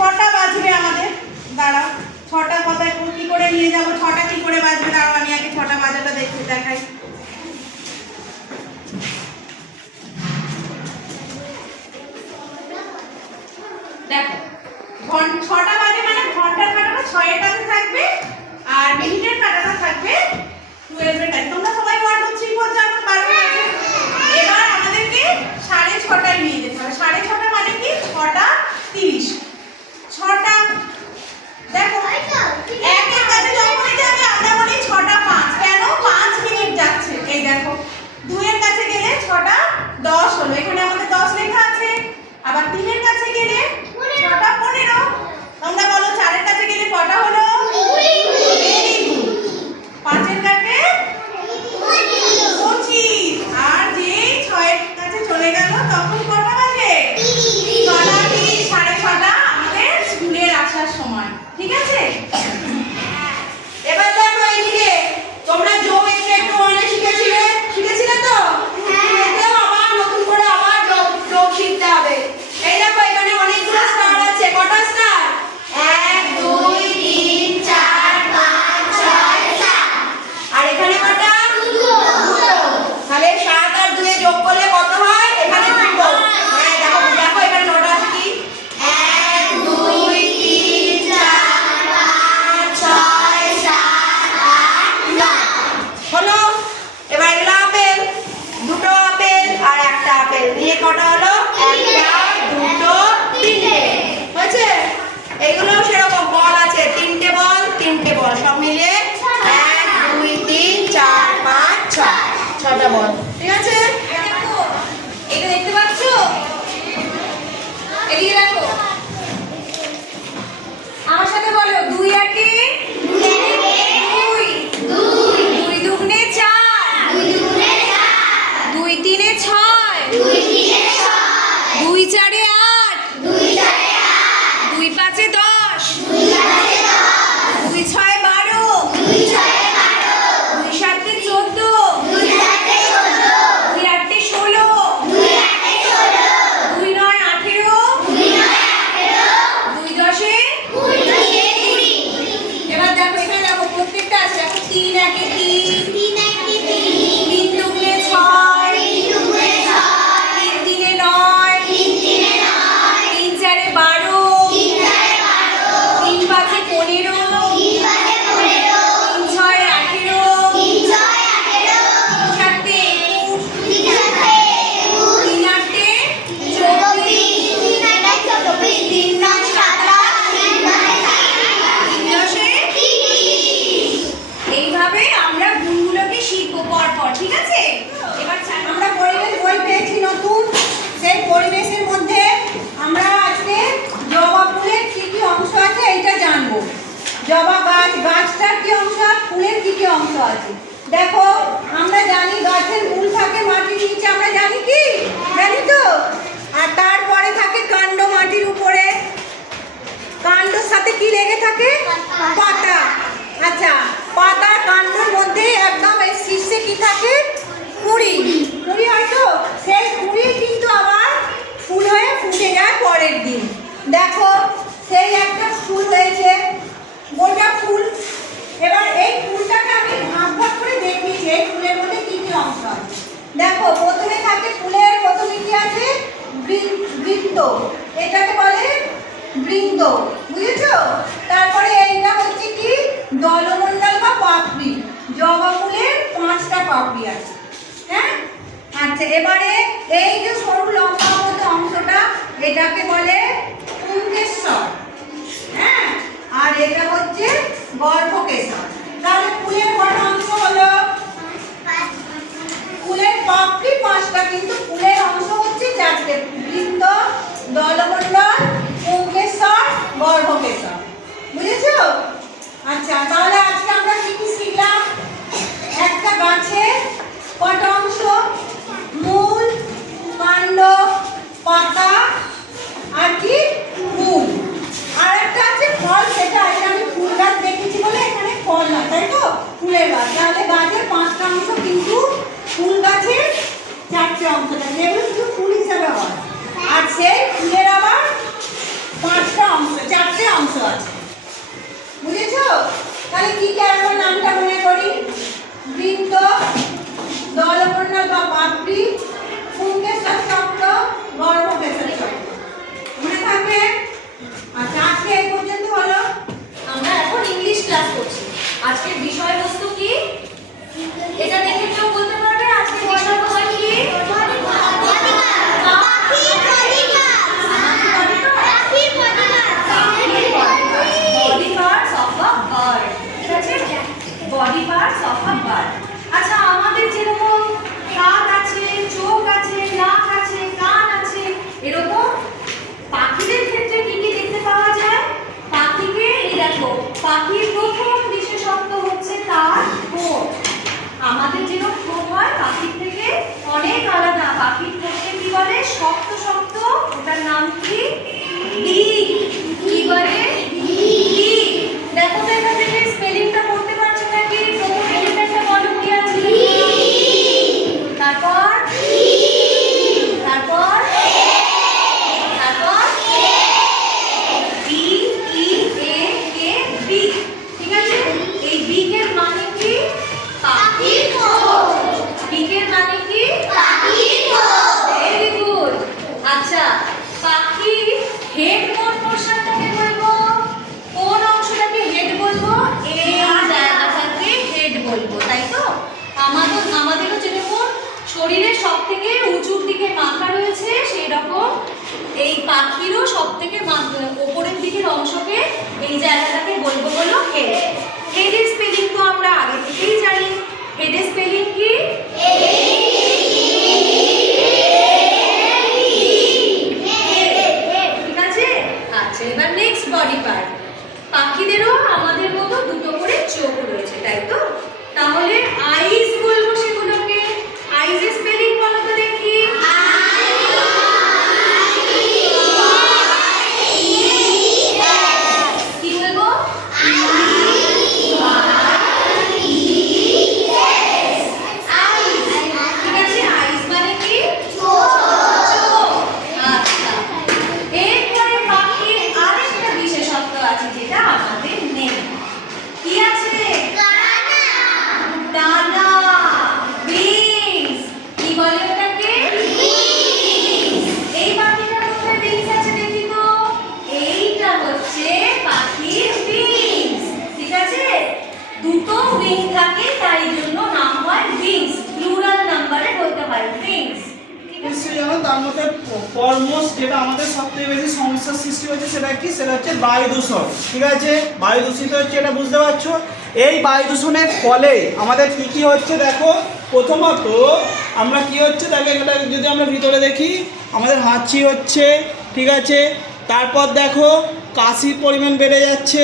ছটা বাজবে আমাদের। দাঁড়াও, ছটা কথায় কি করে নিয়ে যাবো, ছটা কি করে বাজবে, দাঁড়াও আমি আগে ছটা বাজাটা দেখাই। দেখো, ছটা বাজে মানে ঘন্টার কাঁটাটা 6টাতে থাকবে আর মিনিটের কাঁটাটা থাকবে 12 এর টাইম। তোমরা সবাই 1 2 3 4 জানো, 12 আছে। এবার আমাদেরকে 6:30টায় নিয়ে যেতে হবে। 6:30 মানে কি 6:30। 6টা দেখো, একের কাছে যখনই যাবে আমরা বলি 6:05। কেন? 5 মিনিট যাচ্ছে। এই দেখো, 2 এর কাছে গেলে 6:10 হলো, এখানে আমাদের 10 লেখা আছে। আবার 3 এর কাছে গেলে 6:15। তোমরা বলো 4 এর কাছে গেলে কটা হলো? 5 এর কাছে 25। আর যেই 6 এর কাছে চলে গেল তখন কটা বাজে? 6:30। 6:30 আমাদের স্কুলের আসার সময়। ঠিক আছে? এবার দেখো এইদিকে, তোমরা জিওমেট্রি একটু মনে শিখেছিলে তো? এটাও আবার নতুন করে আবার যোগ শিখতে হবে। এই দেখো এখানে অনেকগুলো স্টার আছে। কটা স্টার? 1 2 3 4 5 6 7। আর এখানে কটা? দুটো। তাহলে 7 আর 2 যোগ করলে কত হয়? এখানে দুটো। হ্যাঁ দেখো দেখো এখানে নোটা আছে কি? 1 2 3 4 5 6 7 8 9 হলো। এবার এগুলো আপেল, দুটো আপেল আর একটা আপেল নিয়ে কটা হলো? 1 2 3 হয়েছে। এইগুলো সেরকম বল আছে, 3টে বল 3টে বল সব মিলে 1 2 3 4 5 6 6টা বল। ঠিক আছে? এটা দেখতে পাচ্ছ? এদিকে দেখো, আমার সাথে বলো 2 8 2 2 দুগুণে 4 2 3 6 2 4 8 2 5 10 2 6 12 2 7 14 2 8 16 2 9 18 2 10 এবার দেখো এখানে দেখো প্রত্যেকটা আছে। দেখো 3 1 3 3 দুগুণে 6 3 3 9 3 4 12 3 5 15 3 6 18 7 3 8 এইভাবে আমরা গুণগুলোকে শিখবো পরপর। ঠিক আছে? এবার আমরা পরিবেশ বই পেয়েছি নতুন। সেই পরিবেশের মধ্যে আমরা আজকে জবা ফুলের কি কি অংশ আছে এইটা জানবো। জবা গাছটার কি অংশ আর ফুলের কি কি অংশ আছে। দেখো, আমরা জানি গাছের মূল থাকে মাটির নিচে, আমরা জানি কি? জানি তো। আর তারপরে থাকে কাণ্ড মাটির উপরে। কাণ্ডর সাথে কি লেগে থাকে? পাতা। আচ্ছা, পাতা কাণ্ডর মধ্যে একদম এই শীর্ষে কি থাকে? কুঁড়ি হয়তো। সেই কুঁড়ি কিন্তু আবার ফুল হয়ে ফুটে যায় পরের দিন। দেখো, সেই একটা ফুল হয়েছে, গোটা ফুল। এবার এই ফুলটাকে আমি ভাগ ভাগ করে দেখিয়েছি এই ফুলের মধ্যে কি কি অংশ আছে। দেখো, প্রথমে থাকে ফুলের প্রথমে কি আছে? বৃন্ত, এটাকে বলে বৃন্দ। বুঝেছো? তারপরে এইটা হচ্ছে কি? দলমণ্ডল বা পাপড়ি। জবা ফুলের 5টা পাপড়ি আছে। হ্যাঁ, আচ্ছা, এবারে এই যে সরু লম্বা মতো অংশটা এটাকে বলে পুংকেশর। হ্যাঁ, আর এটা হচ্ছে গর্ভকেশর। তাহলে ফুলের কটা অংশ হলো? ফুলের পাপড়ি 5টা, কিন্তু ফুলের অংশ হচ্ছে 4টে। বৃন্ত, দলমণ্ডল, পুংকেশর, গর্ভকেশর। বুঝেছো? আচ্ছা, তাহলে আজকে আমরা কি কি শিখলাম? একটা গাছে কটা অংশ? মূল, কাণ্ড, পাতা আর কি? ফুল। আর একটা আছে ফল, সেটা আমি ফুল গাছ দেখেছি বলে এখানে ফল না, তাই তো? ফুলের গাছ। তাহলে গাছের 5টা অংশ, কিন্তু ফুল গাছের 4টে অংশ থাকে, যেগুলো শুধু ফুল হিসাবে হয়। আর সেই ফুলের আবার 5টা অংশ। হেড কোন পোরশনটাকে বলবো? কোন অংশটাকে হেড বলবো? এই জায়গাটাকে হেড বলবো, তাই তো? আমাদেরও যেরকম শরীরের সব থেকে উঁচুর দিকে মাথা রয়েছে, সেই রকম এই পাখিরও সব থেকে ওপরের দিকের অংশকে এই জায়গাটাকে বলবো হলো হেড। হেডের স্পেলিং তো আমরা আগে থেকেই জানি। হেডের স্পেলিং কি? ঠিক আছে। আচ্ছা, এবার নেক্সট বডি পার্ট। পাখিদেরও আমাদের মতো দুটো করে চোখ রয়েছে, তাই তো? তাহলে আইস বলবো সেগুলোকে। আইসের স্পেলিং বলো তো দেখি। কি বলবো? ঠিক আছে, আইস মানে কি? চোখ। আচ্ছা, এরপরে পাখির আরেকটা বিশেষত্ব আছে যেটা আমাদের নেই। কি আছে? ডানা, wings। কি বলে ওটাকে? এই পাখিটার মধ্যে wings আছে দেখি তো। এইটা হচ্ছে পাখির wings। ঠিক আছে, দুটো উইং থাকে, তাই জন্য নাম হয় wings। প্লুরাল নাম্বারে বলতে হয় wings। ঠিক আছে, নিশ্চয়ই জানো তার মধ্যে ফরমোস্ট যেটা আমাদের সবথেকে বেশি সমস্যার সৃষ্টি হচ্ছে সেটা কি? সেটা হচ্ছে বায়ু দূষণ। ঠিক আছে, বায়ু দূষিত হচ্ছে, এটা বুঝতে পারছো? এই বায়ু দূষণের ফলে আমাদের কি কি হচ্ছে দেখো। প্রথমত আমরা কি হচ্ছে দেখো, এটা যদি আমরা ভিতরে দেখি আমাদের হাঁচি হচ্ছে। ঠিক আছে, তারপর দেখো কাশির পরিমাণ বেড়ে যাচ্ছে,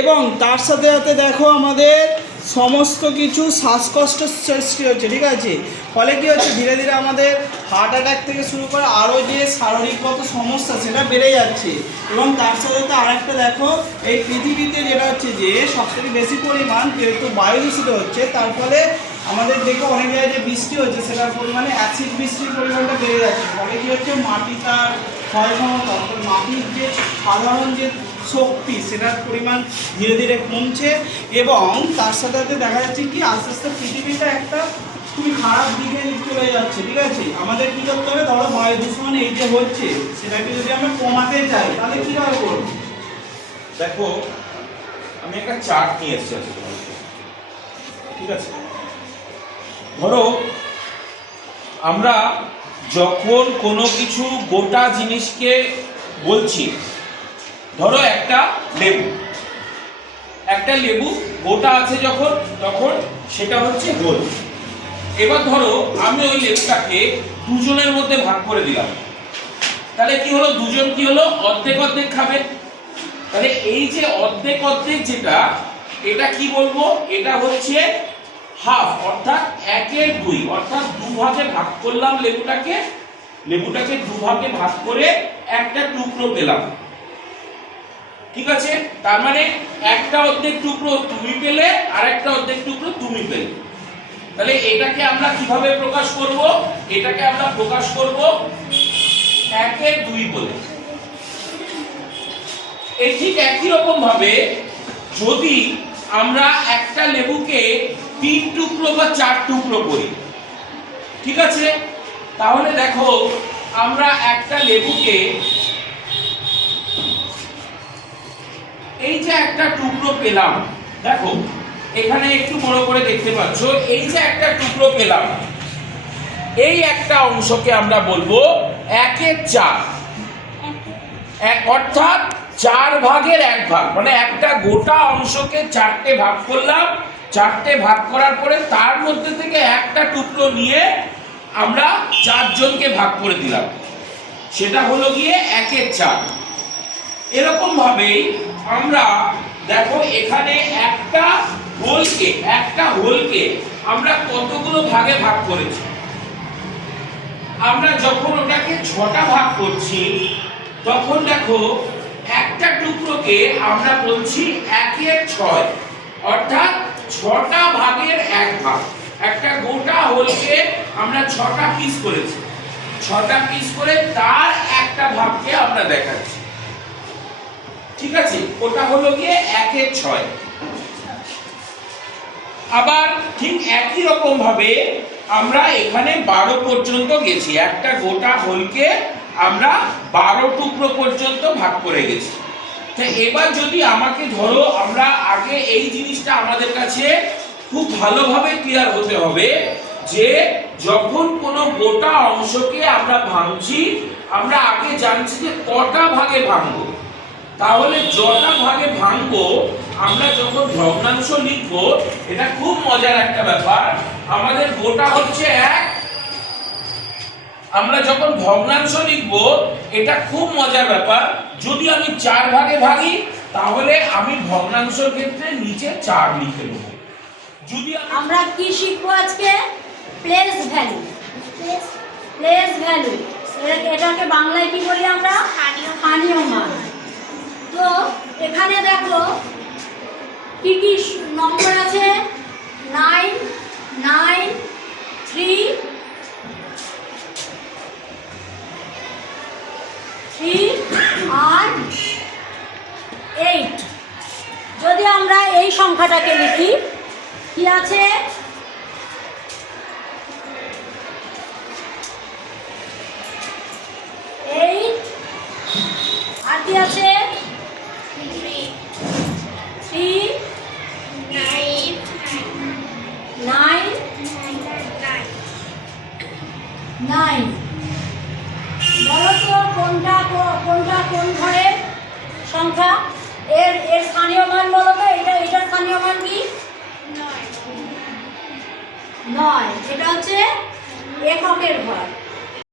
এবং তার সাথে সাথে দেখো আমাদের সমস্ত কিছু শ্বাসকষ্ট সৃষ্টি হচ্ছে। ঠিক আছে, ফলে কি হচ্ছে, ধীরে ধীরে আমাদের হার্ট অ্যাটাক থেকে শুরু করে আরও যে শারীরিকগত সমস্যা সেটা বেড়ে যাচ্ছে। এবং তার সাথে সাথে আরেকটা দেখো, এই পৃথিবীতে যেটা হচ্ছে যে সবথেকে বেশি পরিমাণ যেহেতু বায়ু দূষিত হচ্ছে, তার ফলে আমাদের দেখো অনেক জায়গায় যে বৃষ্টি হচ্ছে সেটার পরিমাণে অ্যাসিড বৃষ্টির পরিমাণটা বেড়ে যাচ্ছে। ফলে কি হচ্ছে, মাটি তার ক্ষয়ক্ষমতা, মাটির যে সাধারণ যে শক্তি সেটার পরিমাণ ধীরে ধীরে কমছে। এবং তার সাথে সাথে দেখা যাচ্ছে কি আস্তে আস্তে পৃথিবীটা একটা খুবই খারাপ দিকে চলে যাচ্ছে। ঠিক আছে, আমাদের কি করতে হবে, ধরো বায়ু দূষণ এই যে হচ্ছে সেটাকে যদি আমরা কমাতে চাই তাহলে কীভাবে করবো? দেখো, আমি একটা চার্ট নিয়ে এসেছি আজকে তোমাদের। ঠিক আছে, ধরো আমরা যখন কোনো কিছু গোটা জিনিসকে বলছি, ধরো একটা লেবু গোটা আছে যখন, তখন সেটা হচ্ছে গোল। এবার ধরো আমি ওই লেবুটাকে দুজনের মধ্যে ভাগ করে দিলাম, তাহলে কি হলো, দুজন কি হলো, অর্ধেক অর্ধেক খাবে। তাহলে এই যে অর্ধেক অর্ধেক যেটা, এটা কি বলবো, এটা হচ্ছে হাফ, অর্থাৎ 1/2, অর্থাৎ দুভাগে ভাগ করলাম লেবুটাকে দুভাগে ভাগ করে একটা টুকরো পেলাম। ঠিক আছে, তার মানে একটা অর্ধেক টুকরো তুমি পেলে আর একটা অর্ধেক টুকরো তুমি পেলে। তাহলে এটাকে আমরা কিভাবে প্রকাশ করব? এটাকে আমরা প্রকাশ করব 1/2 বলে। এই ঠিক একই রকম ভাবে যদি আমরা একটা লেবুকে 3 টুকরো বা 4 টুকরো করি, ঠিক আছে, তাহলে দেখো আমরা একটা লেবুকে এই যে একটা টুকরো পেলাম, দেখো এখানে একটু বড় করে দেখতে পাচ্ছ, এই যে একটা টুকরো পেলাম, এই একটা অংশকে আমরা বলবো 1/4, অর্থাৎ 4 ভাগের 1 ভাগ। মানে একটা গোটা অংশকে 4টে ভাগ করলাম, 4টে ভাগ করার পরে তার মধ্যে থেকে একটা টুকরো নিয়ে আমরা 4 জনকে ভাগ করে দিলাম, সেটা হলো গিয়ে 1/4। এরকম ভাবেই আমরা দেখো এখানে একটা হোলকে আমরা কতগুলো ভাগে ভাগ করেছি। আমরা যখন ওটাকে 6টা ভাগ করছি, তখন দেখো একটা টুকরোকে আমরা বলছি 1/6, অর্থাৎ 6টা ভাগের 1 ভাগ। একটা গোটা হোলকে আমরা 6টা পিস করেছি, 6টা পিস করে তার একটা ভাগকে আমরা দেখাচ্ছি। ঠিক আছে, ওটা হলো গিয়ে 1/6। আবার ঠিক একই রকম ভাবে আমরা এখানে 12 পর্যন্ত গেছি। একটা গোটা হোলকে আমরা 12 টুকরো পর্যন্ত ভাগ করে গেছি। তো এবার যদি আমাকে ধরো, আমরা আগে এই জিনিসটা আমাদের কাছে খুব ভালোভাবে ক্লিয়ার হতে হবে যে যখন কোনো গোটা অংশকে আমরা ভাঙছি, আমরা আগে জানছি যে কটা ভাগে ভাঙবো। তাহলে যটা ভাগে ভাঙবো, আমরা যখন ভগ্নাংশ লিখবো, এটা খুব মজার একটা ব্যাপার। আমাদের গোটা হচ্ছে 1, আমরা যখন ভগ্নাংশ লিখবো, এটা খুব মজার ব্যাপার। যদি আমি 4 ভাগে ভাগি, তাহলে আমি ভগ্নাংশের ক্ষেত্রে নিচে 4 লিখে নেব। যদি আমরা কি শিখবো আজকে? Place value. প্লেস ভ্যালু এটাকে বাংলায় কি বলি আমরা? স্থানীয় মান। তো এখানে দেখো কি কি নম্বর আছে? 9, 9, 3, 3 আর 8। যদি আমরা এই সংখ্যাটাকে লিখি, কি আছে? 8 আর কি আছে? 3, 9, 9। বলো তো কোনটা কোন ঘরের সংখ্যা? এর স্থানীয় মান বলো তো। এটার স্থানীয় মান কি? 9। এটা হচ্ছে এককের ঘর।